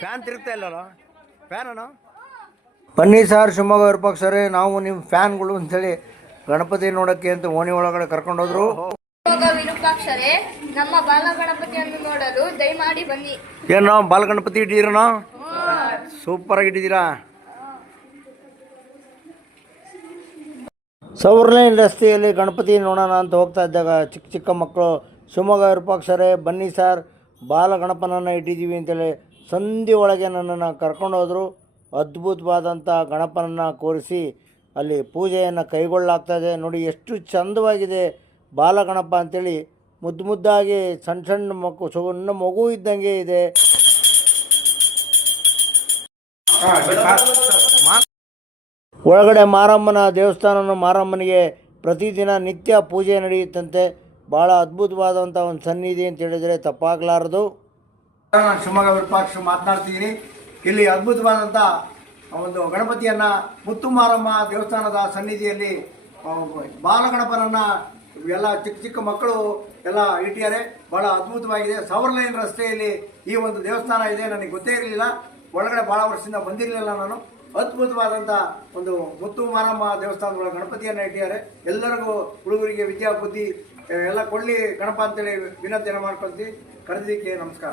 Fan ತಿರುಗ್ತಾ ಇಲ್ಲಲ್ಲ ಫ್ಯಾನನು ಬನ್ನಿ ಸರ್ ಶಿವಮೊಗ್ಗ ವಿರೂಪಾಕ್ಷರೇ ನಾವು ನಿಮ್ಮ ಫ್ಯಾನ್ಗಳು ಅಂತೇಳಿ ಗಣಪತಿ ನೋಡೋಕ್ಕೆ ಅಂತ ಓಣಿ ಒಳಗಡೆ ಕರ್ಕೊಂಡೋದ್ರು. ಶಿವಮೊಗ್ಗ ವಿರೂಪಾಕ್ಷರೇ ನಮ್ಮ ಬಾಲಗಣಪತಿಯನ್ನು ನೋಡಲು ದಯಮಾಡಿ ಬನ್ನಿ. ಏನೋ ಬಾಲಗಣಪತಿ ಇಟ್ಟಿದ್ದೀರನೋ ಸೂಪರ್ ಆಗಿ ಇಟ್ಟಿದ್ದೀರಾ. ಸವರ್ಲೈನ್ ರಸ್ತೆಯಲ್ಲಿ ಗಣಪತಿ ನೋಡೋಣ ಅಂತ ಹೋಗ್ತಾ ಇದ್ದಾಗ ಚಿಕ್ಕ ಚಿಕ್ಕ ಮಕ್ಕಳು ಶಿವಮೊಗ್ಗ ವಿರೂಪಾಕ್ಷರೇ ಬನ್ನಿ ಸರ್ ಬಾಲಗಣಪನನ್ನು ಇಟ್ಟಿದ್ದೀವಿ ಅಂತೇಳಿ ಸಂಧಿ ಒಳಗೆ ನನ್ನನ್ನು ಕರ್ಕೊಂಡೋದ್ರು. ಅದ್ಭುತವಾದಂಥ ಗಣಪನನ್ನು ಕೂರಿಸಿ ಅಲ್ಲಿ ಪೂಜೆಯನ್ನು ಕೈಗೊಳ್ಳಲಾಗ್ತಾಯಿದೆ. ನೋಡಿ ಎಷ್ಟು ಚಂದವಾಗಿದೆ ಬಾಲಗಣಪ ಅಂಥೇಳಿ, ಮುದ್ದು ಮುದ್ದಾಗಿ ಸಣ್ಣ ಸಣ್ಣ ಸಣ್ಣ ಮಗು ಇದ್ದಂಗೆ ಇದೆ. ಒಳಗಡೆ ಮಾರಮ್ಮನ ದೇವಸ್ಥಾನ, ಮಾರಮ್ಮನಿಗೆ ಪ್ರತಿದಿನ ನಿತ್ಯ ಪೂಜೆ ನಡೆಯುತ್ತಂತೆ. ಭಾಳ ಅದ್ಭುತವಾದಂಥ ಒಂದು ಸನ್ನಿಧಿ ಅಂತ ಹೇಳಿದರೆ ತಪ್ಪಾಗಲಾರದು. ನಾನು ಶಿವಮೊಗ್ಗ ವಿರೂಪಾಕ್ಷ ಮಾತನಾಡ್ತಿದ್ದೀನಿ. ಇಲ್ಲಿ ಅದ್ಭುತವಾದಂಥ ಒಂದು ಗಣಪತಿಯನ್ನು ಮುತ್ತು ಮಾರಮ್ಮ ದೇವಸ್ಥಾನದ ಸನ್ನಿಧಿಯಲ್ಲಿ ಬಾಲಗಣಪನನ್ನು ಎಲ್ಲ ಚಿಕ್ಕ ಚಿಕ್ಕ ಮಕ್ಕಳು ಎಲ್ಲ ಇಟ್ಟಿದ್ದಾರೆ. ಭಾಳ ಅದ್ಭುತವಾಗಿದೆ. ಸವರ್ಲೈನ್ ರಸ್ತೆಯಲ್ಲಿ ಈ ಒಂದು ದೇವಸ್ಥಾನ ಇದೆ, ನನಗೆ ಗೊತ್ತೇ ಇರಲಿಲ್ಲ. ಒಳಗಡೆ ಭಾಳ ವರ್ಷದಿಂದ ಬಂದಿರಲಿಲ್ಲ ನಾನು. ಅದ್ಭುತವಾದಂಥ ಒಂದು ಮುತ್ತು ಮಾರಮ್ಮ ದೇವಸ್ಥಾನದೊಳಗೆ ಗಣಪತಿಯನ್ನು ಇಟ್ಟಿದ್ದಾರೆ. ಎಲ್ಲರಿಗೂ ಹುಡುಗರಿಗೆ ವಿದ್ಯಾ ಬುದ್ಧಿ ಎಲ್ಲ ಕೊಳ್ಳಿ ಗಣಪ ಅಂತೇಳಿ ವಿನಂತಿಯನ್ನು ಮಾಡ್ಕೊಳ್ತೀವಿ. ಕರೆದಿದ್ದಕ್ಕೆ ನಮಸ್ಕಾರ.